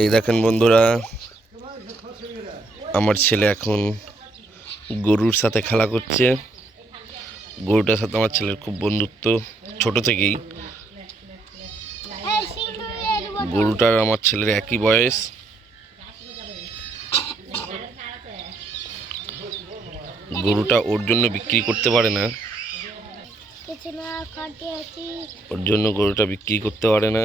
এই দেখেন বন্ধুরা আমার ছেলে এখন গরুর সাথে খেলা করছে। গরুটার সাথে আমার ছেলের খুব বন্ধুত্ব ছোট থেকেই। গরুটার আমার ছেলের একই বয়স। গরুটা ওর জন্য বিক্রি করতে পারে না। ওর জন্য গরুটা বিক্রি করতে পারে না।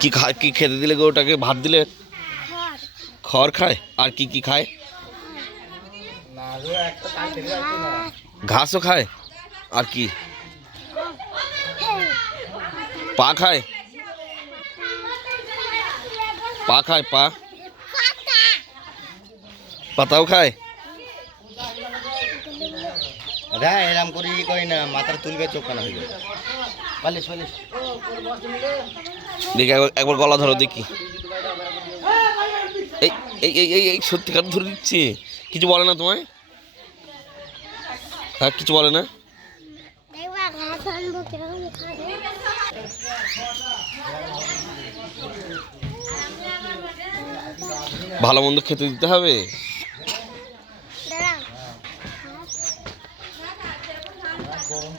কি খায় কি খেতে দিলে গরুটাকে ভাত দিলে? খড়। খায়? আর কি কি খায়? ঘাসও খায়? আর কি? পা খায়? পা খায় পা? পাতাও খায়? দা এরম করে ই করি না, মাথার তুলবে চোখ কানা হয়ে দেখি, একবার গলা ধরো, দেখি। এই এই এই এই সত্যিকার ধরে দিচ্ছে। কিছু বলে না তোমায়? হ্যাঁ কিছু বলে না? ভালো মন্দ খেতে দিতে হবে? గోరం